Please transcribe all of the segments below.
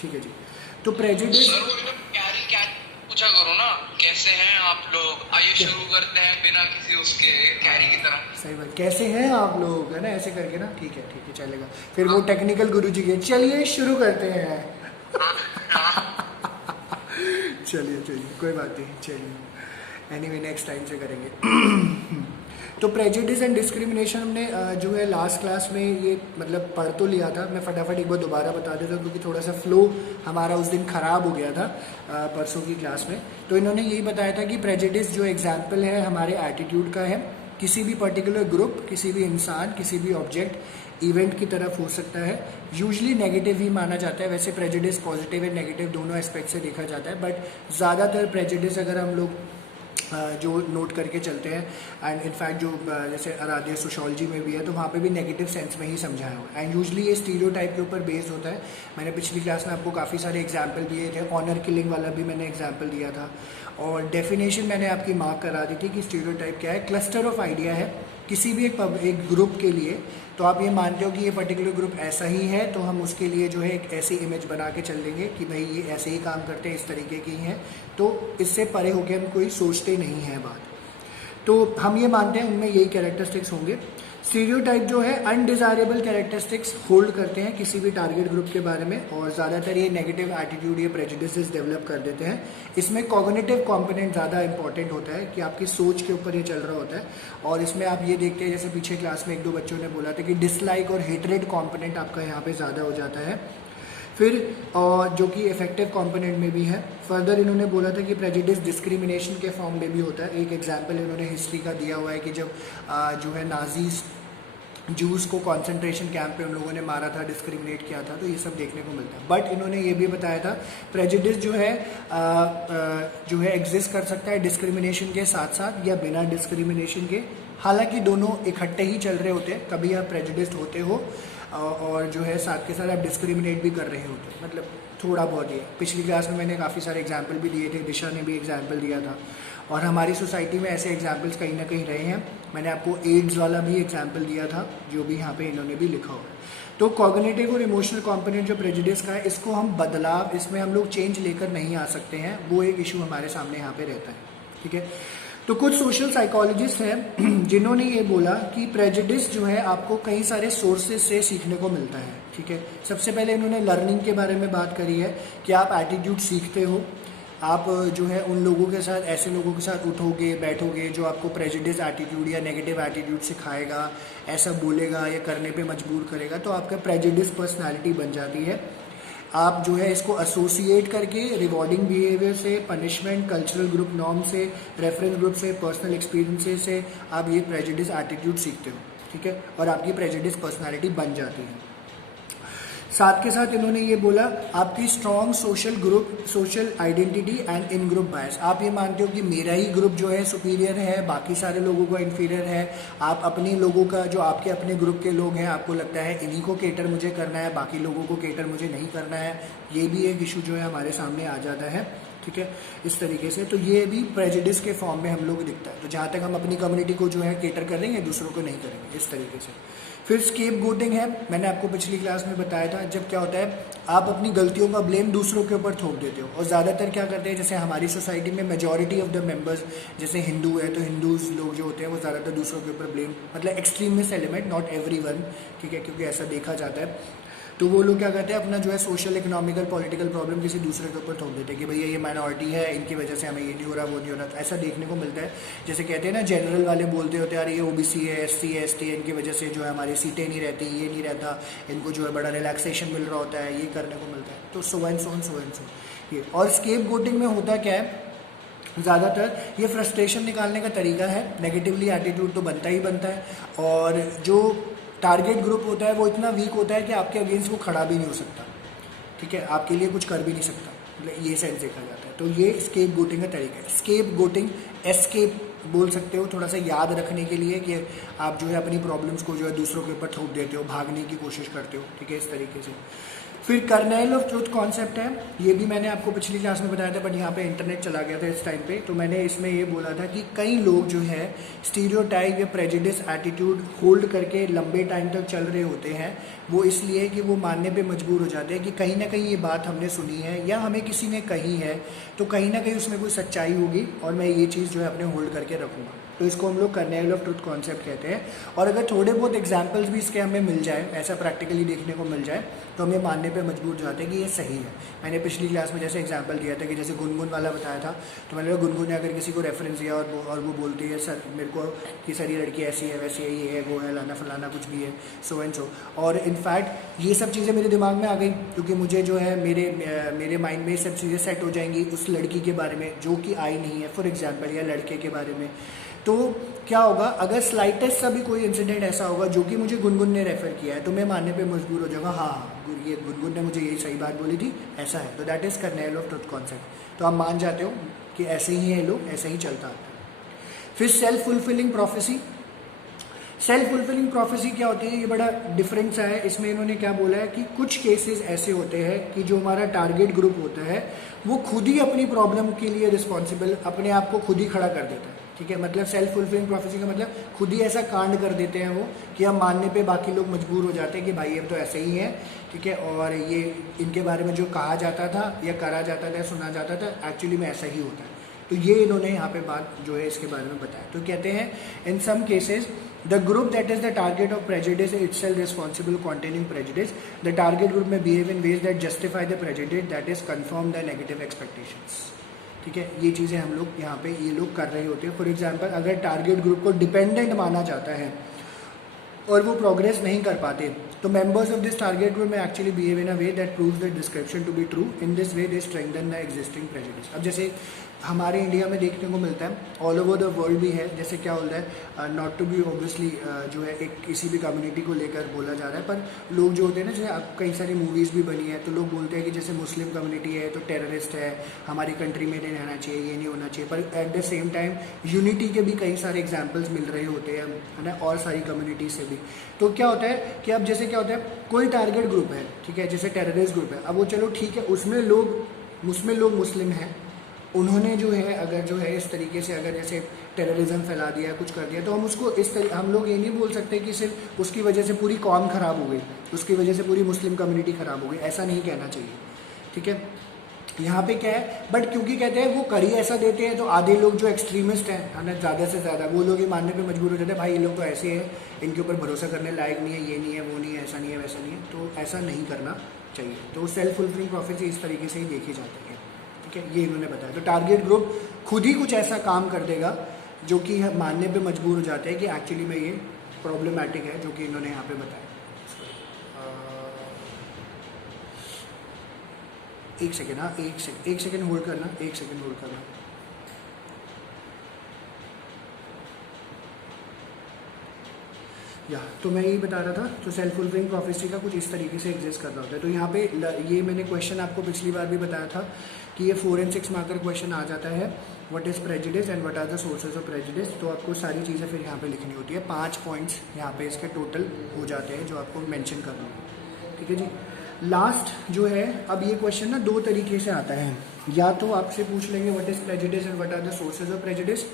ठीक है जी। तो प्रेजुडिस, सर वो एकदम प्यारी क्या पूछा करो ना, कैसे हैं आप लोग, आइए शुरू करते हैं बिना किसी उसके कैरी की तरह। सही बात, कैसे हैं आप लोग, है ना, ऐसे करके ना, ठीक है चलेगा। फिर वो हाँ टेक्निकल गुरु जी के चलिए शुरू करते हैं। हाँ हाँ। चलिए कोई बात नहीं, चलिए एनीवे नेक्स्ट टाइम से करेंगे। तो प्रेजुडिस एंड डिस्क्रिमिनेशन हमने जो है लास्ट क्लास में ये मतलब पढ़ तो लिया था। मैं फटाफट एक बार दोबारा बता देता हूँ क्योंकि थोड़ा सा फ्लो हमारा उस दिन ख़राब हो गया था परसों की क्लास में। तो इन्होंने यही बताया था कि प्रेजुडिस जो एग्जाम्पल है हमारे एटीट्यूड का है, किसी भी पर्टिकुलर ग्रुप, किसी भी इंसान, किसी भी ऑब्जेक्ट, इवेंट की तरफ हो सकता है। यूजली नेगेटिव ही माना जाता है, वैसे प्रेजुडिस पॉजिटिव एंड नेगेटिव दोनों एस्पेक्ट से देखा जाता है, बट ज़्यादातर प्रेजुडिस अगर हम लोग जो नोट करके चलते हैं एंड इनफैक्ट जो जैसे आराध्य सोशोलॉजी में भी है तो वहाँ पे भी नेगेटिव सेंस में ही समझाया हुआ है। एंड यूजली ये स्टीरियोटाइप के ऊपर बेस्ड होता है। मैंने पिछली क्लास में आपको काफ़ी सारे एग्जाम्पल दिए थे, ऑनर किलिंग वाला भी मैंने एग्जाम्पल दिया था, और डेफिनेशन मैंने आपकी मार्क करा दी थी कि स्टीरियोटाइप क्या है। क्लस्टर ऑफ आइडिया है किसी भी एक ग्रुप के लिए, तो आप ये मानते हो कि ये पर्टिकुलर ग्रुप ऐसा ही है तो हम उसके लिए जो है एक ऐसी इमेज बना के चल देंगे कि भाई ये ऐसे ही काम करते हैं, इस तरीके की हैं, तो इससे परे होकर हम कोई सोचते नहीं हैं बात। तो हम ये मानते हैं उनमें यही कैरेक्टरिस्टिक्स होंगे। स्टीरियोटाइप जो है अनडिजायरेबल कैरेक्टरिस्टिक्स होल्ड करते हैं किसी भी टारगेट ग्रुप के बारे में, और ज़्यादातर ये नेगेटिव एटीट्यूड या प्रेजुडिसेस डेवलप कर देते हैं। इसमें कॉग्निटिव कंपोनेंट ज़्यादा इंपॉर्टेंट होता है कि आपकी सोच के ऊपर ये चल रहा होता है, और इसमें आप ये देखते हैं जैसे पीछे क्लास में एक दो बच्चों ने बोला था कि डिसलाइक और हेटरेड कॉम्पोनेंट आपका यहाँ पे ज़्यादा हो जाता है। फिर जो कि इफेक्टिव कंपोनेंट में भी है। फर्दर इन्होंने बोला था कि प्रेजुडिस डिस्क्रिमिनेशन के फॉर्म में भी होता है। एक एग्जांपल इन्होंने हिस्ट्री का दिया हुआ है कि जब जो है नाजीज जूस को कॉन्सेंट्रेशन कैंप पे उन लोगों ने मारा था, डिस्क्रिमिनेट किया था, तो ये सब देखने को मिलता है। बट इन्होंने ये भी बताया था प्रेजुडिस जो है एग्जिस्ट कर सकता है डिस्क्रिमिनेशन के साथ साथ या बिना डिस्क्रिमिनेशन के। हालांकि दोनों इकट्ठे ही चल रहे होते हैं, कभी आप प्रेजुडिस्ड होते हो और जो है साथ के साथ आप डिस्क्रिमिनेट भी कर रहे होते हो, मतलब थोड़ा बहुत ही। पिछली क्लास में मैंने काफ़ी सारे एग्जाम्पल भी दिए थे, दिशा ने भी एग्जाम्पल दिया था, और हमारी सोसाइटी में ऐसे एग्जाम्पल्स कहीं ना कहीं रहे हैं। मैंने आपको एड्स वाला भी एग्जाम्पल दिया था जो भी यहाँ पे इन्होंने भी लिखा हुआ है। तो कॉग्निटिव और इमोशनल कंपोनेंट जो प्रेजुडिस का है, इसको हम बदलाव, इसमें हम लोग चेंज लेकर नहीं आ सकते हैं, वो एक इशू हमारे सामने यहाँ पे रहता है। ठीक है, तो कुछ सोशल साइकोलॉजिस्ट हैं जिन्होंने ये बोला कि प्रेजुडिस जो है आपको कई सारे सोर्सेज से सीखने को मिलता है। ठीक है, सबसे पहले इन्होंने लर्निंग के बारे में बात करी है कि आप एटीट्यूड सीखते हो, आप जो है उन लोगों के साथ, ऐसे लोगों के साथ उठोगे बैठोगे जो आपको प्रेजुडिस एटीट्यूड या नेगेटिव एटीट्यूड सिखाएगा, ऐसा बोलेगा या करने पे मजबूर करेगा, तो आपका प्रेजुडिस पर्सनालिटी बन जाती है। आप जो है इसको एसोसिएट करके रिवॉर्डिंग बिहेवियर से, पनिशमेंट, कल्चरल ग्रुप नॉर्म से, रेफरेंस ग्रुप से, पर्सनल एक्सपीरियंसेस से आप ये प्रेजुडिस एटीट्यूड सीखते हो। ठीक है, और आपकी प्रेजुडिस पर्सनालिटी बन जाती है। साथ के साथ इन्होंने ये बोला आपकी strong social group, social identity and in group bias. आप ये मानते हो कि मेरा ही ग्रुप जो है सुपीरियर है, बाकी सारे लोगों का इन्फीरियर है। आप अपने लोगों का, जो आपके अपने ग्रुप के लोग हैं, आपको लगता है इन्हीं को केटर मुझे करना है, बाकी लोगों को केटर मुझे नहीं करना है। ये भी एक इशू जो है हमारे सामने आ जाता है। ठीक है, इस तरीके से, तो ये भी प्रेजुडिस के फॉर्म में हम लोग दिखता है। तो जहाँ तक हम अपनी कम्युनिटी को जो है केटर करेंगे, दूसरों को नहीं करेंगे, इस तरीके से। फिर स्केप गोटिंग है, मैंने आपको पिछली क्लास में बताया था, जब क्या होता है आप अपनी गलतियों का ब्लेम दूसरों के ऊपर थोप देते हो, और ज़्यादातर क्या करते हैं, जैसे हमारी सोसाइटी में मेजॉरिटी ऑफ द मेंबर्स जैसे हिंदू है तो हिंदूज लोग जो होते हैं वो ज़्यादातर दूसरों के ऊपर ब्लेम, मतलब एक्सट्रीमिस्ट एलिमेंट, नॉट एवरीवन, ठीक है, क्योंकि ऐसा देखा जाता है, तो वो लोग क्या करते हैं अपना जो है सोशल, इकोनॉमिकल, पॉलिटिकल प्रॉब्लम किसी दूसरे के ऊपर थोप देते हैं कि भैया ये माइनॉरिटी है, इनकी वजह से हमें ये नहीं हो रहा, वो नहीं हो रहा। तो ऐसा देखने को मिलता है। जैसे कहते हैं ना, जनरल वाले बोलते होते हैं यार ये ओबीसी है, एससी है, एसटी है, इनकी वजह से जो है हमारी सीटें नहीं रहती, ये नहीं रहता, इनको जो है बड़ा रिलैक्सेशन मिल रहा होता है, ये करने को मिलता है। तो सो एंड सो ये। और स्केप गोटिंग में होता क्या है, ज़्यादातर ये फ्रस्ट्रेशन निकालने का तरीका है, नेगेटिवली एटीट्यूड तो बनता ही बनता है, और जो टारगेट ग्रुप होता है वो इतना वीक होता है कि आपके अगेंस्ट वो खड़ा भी नहीं हो सकता। ठीक है, आपके लिए कुछ कर भी नहीं सकता, मतलब ये सेंस देखा जाता है। तो ये स्केप गोटिंग का तरीका है। स्केप गोटिंग, एस्केप बोल सकते हो, थोड़ा सा याद रखने के लिए कि आप जो है अपनी प्रॉब्लम्स को जो है दूसरों के ऊपर थोप देते हो, भागने की कोशिश करते हो। ठीक है, इस तरीके से। फिर कर्नेल ऑफ ट्रुथ कॉन्सेप्ट है, ये भी मैंने आपको पिछली क्लास में बताया था, बट यहाँ पे इंटरनेट चला गया था इस टाइम पे, तो मैंने इसमें ये बोला था कि कई लोग जो है स्टीरियोटाइप या प्रेजुडिस एटीट्यूड होल्ड करके लंबे टाइम तक चल रहे होते हैं। वो इसलिए कि वो मानने पे मजबूर हो जाते हैं कि कहीं ना कहीं ये बात हमने सुनी है या हमें किसी ने कही है, तो कहीं ना कहीं उसमें कोई सच्चाई होगी और मैं ये चीज़ जो है अपने होल्ड करके रखूँगा। तो इसको हम लोग कर्नेल ऑफ ट्रुथ कॉन्सेप्ट कहते हैं। और अगर थोड़े बहुत एग्जाम्पल्स भी इसके हमें मिल जाए, ऐसा प्रैक्टिकली देखने को मिल जाए, तो हमें मानने पे मजबूर हो जाते हैं कि ये सही है। मैंने पिछली क्लास में जैसे एग्जांपल दिया था कि जैसे गुनगुन वाला बताया था, तो मैंने कहा गुनगुन ने अगर किसी को रेफरेंस दिया और वो बोलती है सर मेरे को कि सर ये लड़की ऐसी है वैसी है, ये है वो है लाना फलाना कुछ भी है, सो एंड सो, और इनफैक्ट ये सब चीज़ें मेरे दिमाग में आ गई क्योंकि मुझे जो है मेरे माइंड में सब चीज़ें सेट हो जाएंगी उस लड़की के बारे में जो कि आई नहीं है, फॉर एग्जाम्पल, या लड़के के बारे में। तो क्या होगा, अगर स्लाइटेस्ट सा भी कोई इंसिडेंट ऐसा होगा जो कि मुझे गुनगुन ने रेफर किया है, तो मैं मानने पे मजबूर हो जाऊंगा, हाँ ये गुनगुन ने मुझे ये सही बात बोली थी, ऐसा है। तो that is kernel of truth concept. तो आप मान जाते हो कि ऐसे ही है लोग, ऐसे ही चलता है। फिर self fulfilling prophecy. Self fulfilling prophecy क्या होती है, ये बड़ा डिफरेंट सा है। इसमें इन्होंने क्या बोला है कि कुछ केसेस ऐसे होते हैं कि जो हमारा टारगेट ग्रुप होता है वो खुद ही अपनी प्रॉब्लम के लिए रिस्पॉन्सिबल, अपने आप को खुद ही खड़ा कर देता है। ठीक है, मतलब सेल्फ फुलफिलिंग प्रोफेसी का मतलब खुद ही ऐसा कांड कर देते हैं वो कि हम मानने पे बाकी लोग मजबूर हो जाते हैं कि भाई अब तो ऐसे ही है। ठीक है, और ये इनके बारे में जो कहा जाता था या करा जाता था, सुना जाता था, एक्चुअली में ऐसा ही होता है। तो ये इन्होंने यहाँ पे बात जो है इसके बारे में बताया। तो कहते हैं in some cases the group that is the target of prejudice is itself responsible containing prejudice. The target group में behave in ways that justify the prejudice that is confirm the negative expectations. ठीक है, ये चीज़ें हम लोग यहाँ पे ये लोग कर रहे होते हैं। फॉर एग्जाम्पल, अगर टारगेट ग्रुप को डिपेंडेंट माना जाता है और वो प्रोग्रेस नहीं कर पाते, तो members of this target group में actually behave in a way that proves the description to be true. In this way they strengthen the existing prejudice. अब जैसे हमारे इंडिया में देखने को मिलता है, ऑल ओवर द वर्ल्ड भी है, जैसे क्या बोलता है, नॉट टू बी ऑब्वियसली जो है एक किसी भी कम्युनिटी को लेकर बोला जा रहा है, पर लोग जो होते हैं ना, जैसे अब कई सारी मूवीज़ भी बनी है, तो लोग बोलते हैं कि जैसे मुस्लिम कम्युनिटी है तो टेररिस्ट है, हमारी कंट्री में नहीं रहना चाहिए, ये नहीं होना चाहिए। पर at the same time unity के भी कई सारे एग्जाम्पल्स मिल रहे होते हैं, है ना, और सारी कम्युनिटी से भी। तो क्या होता है कि अब जैसे क्या होता है, कोई टारगेट ग्रुप है, ठीक है, जैसे टेररिस्ट ग्रुप है, अब वो चलो ठीक है, उसमें लोग मुस्लिम हैं, उन्होंने जो है अगर जो है इस तरीके से अगर जैसे टेररिज्म फैला दिया, कुछ कर दिया, तो हम उसको हम लोग ये नहीं बोल सकते कि सिर्फ उसकी वजह से पूरी कौम खराब हो गई, उसकी वजह से पूरी मुस्लिम कम्युनिटी खराब हो गई, ऐसा नहीं कहना चाहिए। ठीक है, यहाँ पे क्या है, बट क्योंकि कहते हैं वो कर ही ऐसा देते हैं, तो आधे लोग जो एक्सट्रीमिस्ट हैं ना, ज़्यादा से ज़्यादा वो लोग ये मानने पे मजबूर हो जाते हैं, भाई ये लोग तो ऐसे हैं, इनके ऊपर भरोसा करने लायक नहीं है, ये नहीं है, वो नहीं है, ऐसा नहीं है, वैसा नहीं है, तो ऐसा नहीं करना चाहिए। तो सेल्फ फुलफिलिंग प्रोफेसी इस तरीके से ही देखी जाती है। ठीक है, ये इन्होंने बताया। तो टारगेट ग्रुप खुद ही कुछ ऐसा काम कर देगा जो कि मानने पे मजबूर हो जाते हैं कि एक्चुअली में ये प्रॉब्लमैटिक है, जो कि इन्होंने यहाँ पे बताया। एक सेकेंड, हाँ एक सेकेंड होल्ड करना, एक सेकेंड होल्ड करना। या तो मैं यही बता रहा था, तो सेल्फ फुलफिलिंग प्रोफेसी का कुछ इस तरीके से एग्जिस्ट कर रहा होता है। तो यहाँ पे ये मैंने क्वेश्चन आपको पिछली बार भी बताया था कि ये 4 and 6 मार्कर क्वेश्चन आ जाता है, what is prejudice and what are the sources of prejudice. तो आपको सारी चीज़ें फिर यहाँ पे लिखनी होती है, 5 पॉइंट्स यहाँ पे इसके टोटल हो जाते हैं जो आपको मेंशन करना है। ठीक है जी, लास्ट जो है, अब ये क्वेश्चन ना 2 तरीके से आता है, या तो आपसे पूछ लेंगे what is prejudice and what are the sources of prejudice,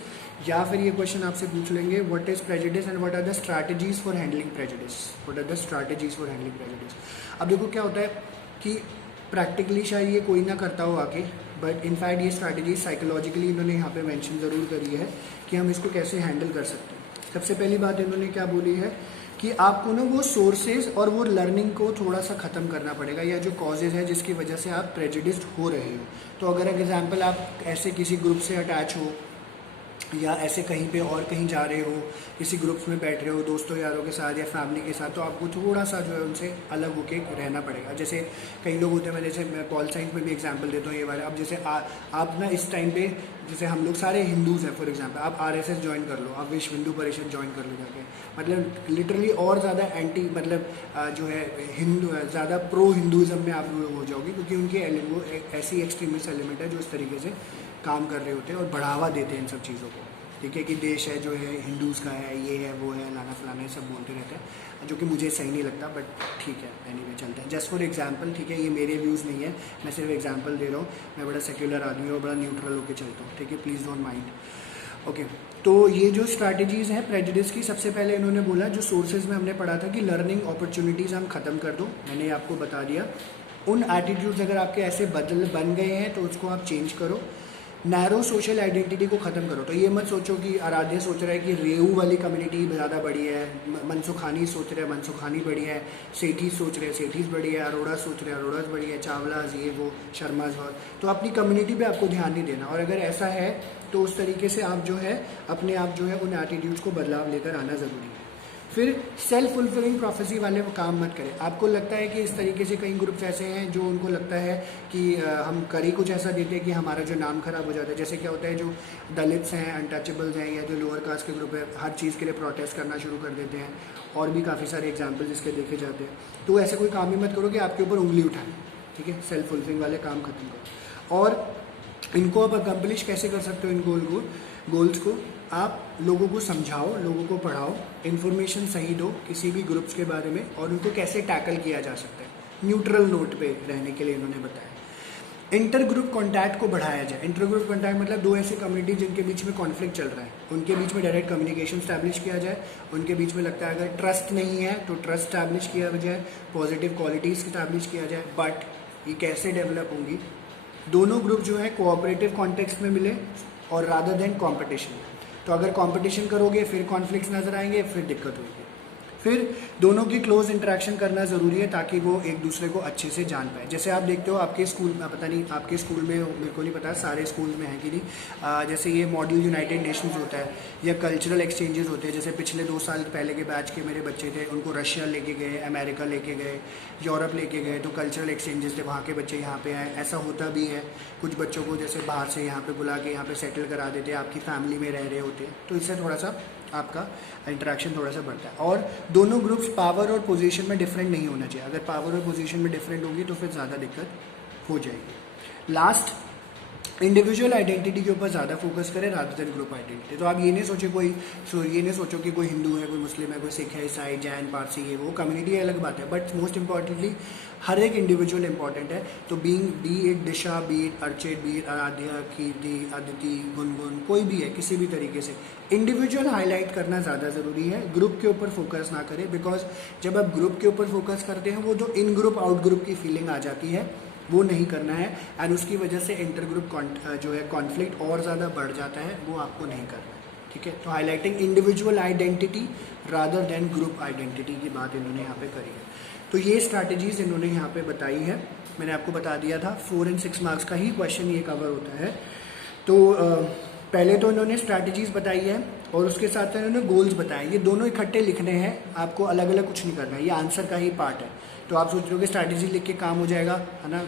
या फिर ये क्वेश्चन आपसे पूछ लेंगे what is prejudice and what are the strategies for handling prejudice, what are the strategies for handling prejudice. अब देखो क्या होता है कि प्रैक्टिकली शायद ये कोई ना करता हो आके, बट इनफैक्ट ये स्ट्रैटेजीज साइकोलॉजिकली इन्होंने यहाँ पे मेंशन ज़रूर करी है कि हम इसको कैसे हैंडल कर सकते हैं। सबसे पहली बात इन्होंने क्या बोली है कि आपको ना वो सोर्सेज और वो लर्निंग को थोड़ा सा ख़त्म करना पड़ेगा, या जो कॉजेज़ है जिसकी वजह से आप प्रेजुडिस्ड हो रहे हो। तो अगर एग्जाम्पल आप ऐसे किसी ग्रुप से अटैच हो, या ऐसे कहीं पे और कहीं जा रहे हो, किसी ग्रुप्स में बैठ रहे हो दोस्तों यारों के साथ या फैमिली के साथ, तो आपको थोड़ा सा जो है उनसे अलग होके रहना पड़ेगा। जैसे कई लोग होते हैं, मैं पॉल साइंस में भी एग्जांपल देता हूँ ये वाला। अब जैसे आप ना इस टाइम पे, जैसे हम लोग सारे हिंदूज़ हैं फॉर एग्जांपल, आप RSS ज्वाइन कर लो, आप विश्व हिंदू परिषद ज्वाइन कर लो जाके, मतलब लिटरली और ज़्यादा एंटी, मतलब जो है हिंदू, ज़्यादा प्रो हिंदुज़म में आप हो जाओगे, क्योंकि उनके वो ऐसी एक्सट्रीमिस्ट एलिमेंट है जो इस तरीके से काम कर रहे होते हैं और बढ़ावा देते हैं इन सब चीज़ों को। ठीक है, कि देश है जो है हिंदूज़ का है, ये है वो है, लाना फलाना, ये सब बोलते रहते हैं, जो कि मुझे सही नहीं लगता, बट ठीक है, एनीवे चलता है। जस्ट फॉर एग्जांपल, ठीक है, ये मेरे व्यूज़ नहीं है, मैं सिर्फ एग्जांपल दे रहा हूँ। मैं बड़ा सेक्युलर आदमी और बड़ा न्यूट्रल होकर चलता हूँ, ठीक है, प्लीज़ डोंट माइंड। ओके, तो ये जो स्ट्रैटेजीज़ हैं प्रेजुडिस की, सबसे पहले इन्होंने बोला, जो सोर्सेज में हमने पढ़ा था कि लर्निंग अपॉर्चुनिटीज़ हम ख़त्म कर दो, मैंने आपको बता दिया। उन एटीट्यूड्स अगर आपके ऐसे बन गए हैं तो उसको आप चेंज करो। नैरो सोशल आइडेंटिटी को ख़त्म करो। तो ये मत सोचो कि आराध्य सोच रहा है कि रेऊ वाली कम्युनिटी ज़्यादा बड़ी है, मनसुखानी सोच रहे हैं मनसुखानी बड़ी है, सेठी सोच रहे हैं सेठीज़ बड़ी है, अरोड़ा सोच रहे हैं अरोड़ाज बड़ी है, चावलाज ये वो, शर्माज और, तो अपनी कम्युनिटी पे आपको ध्यान नहीं देना। और अगर ऐसा है तो उस तरीके से आप जो है अपने आप जो है उन एटीट्यूड्स को बदलाव लेकर आना ज़रूरी है। फिर सेल्फ फुलफिलिंग प्रोफेसी वाले वो काम मत करें। आपको लगता है कि इस तरीके से कई ग्रुप्स ऐसे हैं जो उनको लगता है कि हम कर ही कुछ ऐसा देते हैं कि हमारा जो नाम खराब हो जाता है। जैसे क्या होता है, जो दलित्स हैं, अनटचेबल्स हैं, या जो लोअर कास्ट के ग्रुप है, हर चीज़ के लिए प्रोटेस्ट करना शुरू कर देते हैं, और भी काफ़ी सारे एग्जाम्पल्स इसके देखे जाते हैं। तो ऐसे कोई काम ही मत करो कि आपके ऊपर उंगली उठाएं, ठीक है। सेल्फ फुलफिलिंग वाले काम खत्म करो। और इनको आप अकम्पलिश कैसे कर सकते हो, इन गोल्स को आप लोगों को समझाओ, लोगों को पढ़ाओ, इन्फॉर्मेशन सही दो किसी भी ग्रुप्स के बारे में, और उनको कैसे टैकल किया जा सकता है न्यूट्रल नोट पे रहने के लिए इन्होंने बताया। इंटर ग्रुप कॉन्टैक्ट को बढ़ाया जाए। इंटर ग्रुप कॉन्टैक्ट मतलब दो ऐसे कम्युनिटी जिनके बीच में कॉन्फ्लिक्ट चल रहा है, उनके बीच में डायरेक्ट कम्युनिकेशन स्टैब्लिश किया जाए। उनके बीच में लगता है अगर ट्रस्ट नहीं है तो ट्रस्ट स्टैब्लिश किया जाए, पॉजिटिव क्वालिटीज़ स्टैब्लिश किया जाए। बट ये कैसे डेवलप होंगी, दोनों ग्रुप जो है कोऑपरेटिव कॉन्टेक्स्ट में मिले और रादर देन कॉम्पिटिशन। तो अगर कंपटीशन करोगे फिर कॉन्फ्लिक्ट्स नज़र आएंगे, फिर दिक्कत होगी। फिर दोनों की क्लोज इंटरेक्शन करना ज़रूरी है ताकि वो एक दूसरे को अच्छे से जान पाए। जैसे आप देखते हो आपके स्कूल में, पता नहीं आपके स्कूल में, मेरे को नहीं पता सारे स्कूल में है कि नहीं, जैसे ये मॉडल यूनाइटेड नेशंस होता है या कल्चरल एक्सचेंजेस होते हैं। जैसे पिछले 2 साल पहले के बैच के मेरे बच्चे थे, उनको रशिया लेके गए, अमेरिका लेके गए, यूरोप लेके गए, तो कल्चरल एक्सचेंजेस थे, वहाँ के बच्चे यहाँ पे आए। ऐसा होता भी है, कुछ बच्चों को जैसे बाहर से यहाँ पे बुला के यहाँ पे सेटल करा देते हैं, आपकी फैमिली में रह रहे होते हैं, तो इससे थोड़ा सा आपका इंटरेक्शन थोड़ा सा बढ़ता है। और दोनों ग्रुप्स पावर और पोजीशन में डिफरेंट नहीं होना चाहिए। अगर पावर और पोजीशन में डिफरेंट होगी तो फिर ज़्यादा दिक्कत हो जाएगी। लास्ट, इंडिविजुअल आइडेंटिटी के ऊपर ज़्यादा फोकस करें रादर देन ग्रुप आइडेंटिटी। तो आप ये नहीं सोचो कि कोई हिंदू है, कोई मुस्लिम है, कोई सिख है, ईसाई, जैन, पारसी, ये वो कम्युनिटी अलग बात है, बट मोस्ट इंपॉर्टेंटली हर एक इंडिविजुअल इंपॉर्टेंट है। तो be it Disha, be it Archit, be it Aaradhya, Kirti, Aditi, Gungun, कोई भी है, किसी भी तरीके से इंडिविजुअल हाईलाइट करना ज़्यादा ज़रूरी है। ग्रुप के ऊपर फोकस ना करें, बिकॉज जब आप ग्रुप के ऊपर फोकस करते हैं वो जो इन ग्रुप आउट ग्रुप की फीलिंग आ जाती है, वो नहीं करना है। एंड उसकी वजह से इंटर ग्रुप जो है कॉन्फ्लिक्ट और ज़्यादा बढ़ जाता है, वो आपको नहीं करना है, ठीक है। तो highlighting individual identity rather than group identity की बात इन्होंने यहाँ पे करी है। तो ये स्ट्रैटेजीज इन्होंने यहाँ पे बताई है, मैंने आपको बता दिया था 4 और 6 मार्क्स का ही क्वेश्चन ये कवर होता है। तो पहले तो इन्होंने स्ट्रैटेजीज बताई है और उसके साथ साथ इन्होंने गोल्स बताए। ये दोनों इकट्ठे लिखने हैं, आपको अलग अलग कुछ नहीं करना है, ये आंसर का ही पार्ट है। तो आप सोच रहे हो कि स्ट्रैटेजी लिख के काम हो जाएगा, है ना,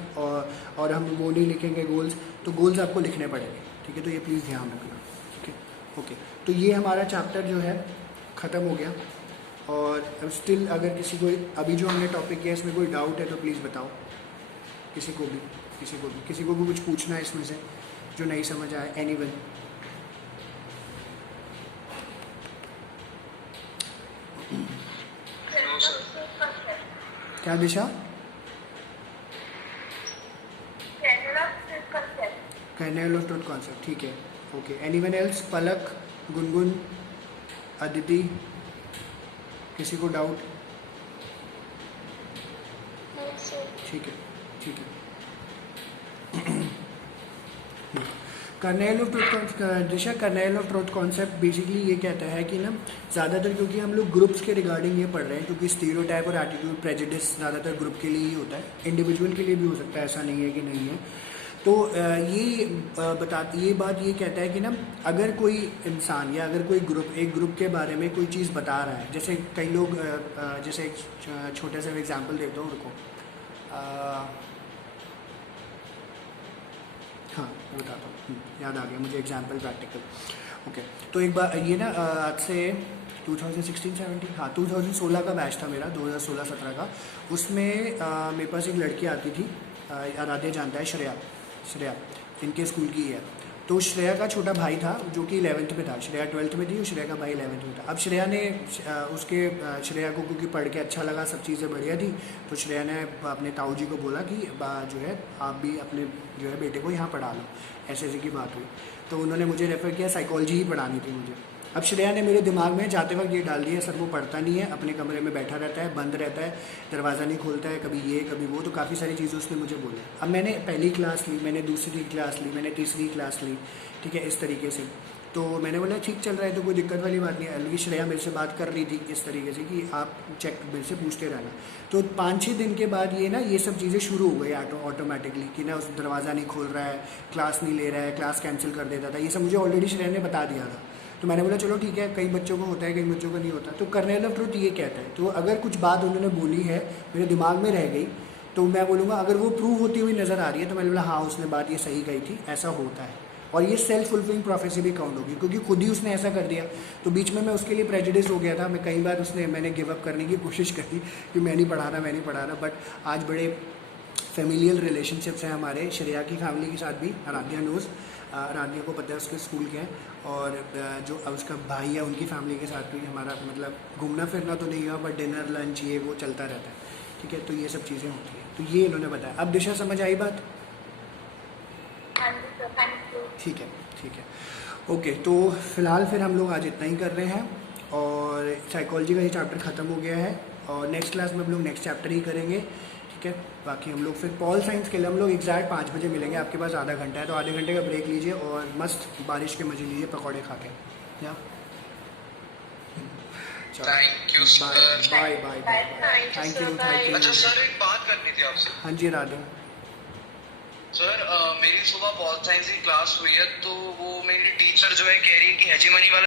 और हम वो नहीं लिखेंगे गोल्स, तो गोल्स आपको लिखने पड़ेंगे, ठीक है। तो ये प्लीज़ ध्यान रखना, ठीक है। ओके, तो ये हमारा चैप्टर जो है ख़त्म हो गया। और अब स्टिल अगर किसी को अभी जो हमने टॉपिक किया इसमें कोई डाउट है तो प्लीज़ बताओ, किसी को भी कुछ पूछना है इसमें से जो नहीं समझ आए, एनीवन। क्या Disha? Kernel of truth concept, ठीक है, okay. Anyone else? Palak, Gungun, Aditi, किसी को डाउट? ठीक है। Kernel of truth, Disha, kernel of truth concept basically ये कहता है कि ना, ज़्यादातर क्योंकि हम लोग ग्रुप्स के रिगार्डिंग ये पढ़ रहे हैं, क्योंकि स्टीरियोटाइप और एटीट्यूड प्रेजुडिस ज़्यादातर ग्रुप के लिए ही होता है, इंडिविजुअल के लिए भी हो सकता है, ऐसा नहीं है कि नहीं है। तो ये बात ये कहता है कि ना, अगर कोई इंसान या अगर कोई ग्रुप एक ग्रुप के बारे में कोई चीज़ बता रहा है, जैसे कई लोग, जैसे एक छोटे से एग्जांपल देता हूँ, रुको, हाँ मैं बताता हूँ, याद आ गया मुझे एग्जांपल प्रैक्टिकल। ओके, तो एक बार ये ना आज से 2016-17, हाँ 2016 का बैच था मेरा, 2016-17 का। उसमें मेरे पास एक लड़की आती थी, आराध्या जानता है, श्रेया, इनके स्कूल की है। तो श्रेया का छोटा भाई था जो कि 11th में था, श्रेया 12th में थी और श्रेया का भाई 11th में था। अब श्रेया ने श्रेया को क्योंकि पढ़ के अच्छा लगा, सब चीज़ें बढ़िया थी, तो श्रेया ने अपने ताऊ जी को बोला कि जो है आप भी अपने जो है बेटे को यहाँ पढ़ा लो, ऐसे ऐसे की बात हुई। तो उन्होंने मुझे रेफ़र किया, साइकोलॉजी ही पढ़ानी थी मुझे। अब श्रेया ने मेरे दिमाग में जाते वक्त ये डाल दिया, सर वो पढ़ता नहीं है, अपने कमरे में बैठा रहता है, बंद रहता है, दरवाज़ा नहीं खोलता है, कभी ये कभी वो, तो काफ़ी सारी चीज़ें उसने मुझे बोली। अब मैंने पहली क्लास ली, मैंने दूसरी क्लास ली, मैंने तीसरी क्लास ली, ठीक है, इस तरीके से। तो मैंने बोला ठीक चल रहा है तो कोई दिक्कत वाली बात नहीं है। अलग श्रेया मेरे से बात कर रही थी इस तरीके से कि आप चेक मेरे से पूछते रहना। तो 5-6 दिन के बाद ये सब चीज़ें शुरू हो गई ऑटोमेटिकली कि ना उस दरवाज़ा नहीं खोल रहा है, क्लास नहीं ले रहा है, क्लास कैंसिल कर देता था, ये सब मुझे ऑलरेडी श्रेया ने बता दिया था। तो मैंने बोला चलो ठीक है, कई बच्चों को होता है, कई बच्चों को नहीं होता। तो कर्नेल ऑफ ट्रुथ ये कहता है, तो अगर कुछ बात उन्होंने बोली है मेरे दिमाग में रह गई तो मैं बोलूँगा अगर वो प्रूव होती हुई नज़र आ रही है तो मैंने बोला हाँ उसने बात ये सही कही थी, ऐसा होता है। और ये सेल्फ फुलफिलिंग प्रोफेसी भी काउंट होगी क्योंकि खुद ही उसने ऐसा कर दिया। तो बीच में मैं उसके लिए प्रेजुडिस हो गया था, मैं कई बार मैंने गिव अप करने की कोशिश करी कि मैं नहीं पढ़ा रहा, बट आज बड़े फेमिलियल रिलेशनशिप्स हैं हमारे श्रेया की फैमिली के साथ भी। आराध्या नोज़, आराध्या को पता है उसके स्कूल के हैं, और जो उसका भाई है उनकी फैमिली के साथ भी हमारा मतलब घूमना फिरना तो नहीं हुआ, बट डिनर लंच ये वो चलता रहता है, ठीक है। तो ये सब चीज़ें होती हैं, तो ये इन्होंने बताया। अब दिशा समझ आई बात? ठीक है, ओके। तो फिलहाल फिर हम लोग आज इतना ही कर रहे हैं, और साइकोलॉजी का ये चैप्टर ख़त्म हो गया है, और नेक्स्ट क्लास में हम लोग नेक्स्ट चैप्टर ही करेंगे, ठीक है। बाकी हम लोग फिर पॉल साइंस के लिए हम लोग एग्जैक्ट 5 बजे मिलेंगे। आपके पास आधा घंटा है, तो आधे घंटे का ब्रेक लीजिए और मस्त बारिश के मजे लीजिए पकौड़े खा के। या thank you sir. Bye bye, thank you. अच्छा सर, एक बात करनी थी आपसे। हाँ जी राधे। सर मेरी सुबह पॉल साइंस की क्लास हुई है, तो वो मेरी टीचर जो है कह रही है कि हेजीमनी वाला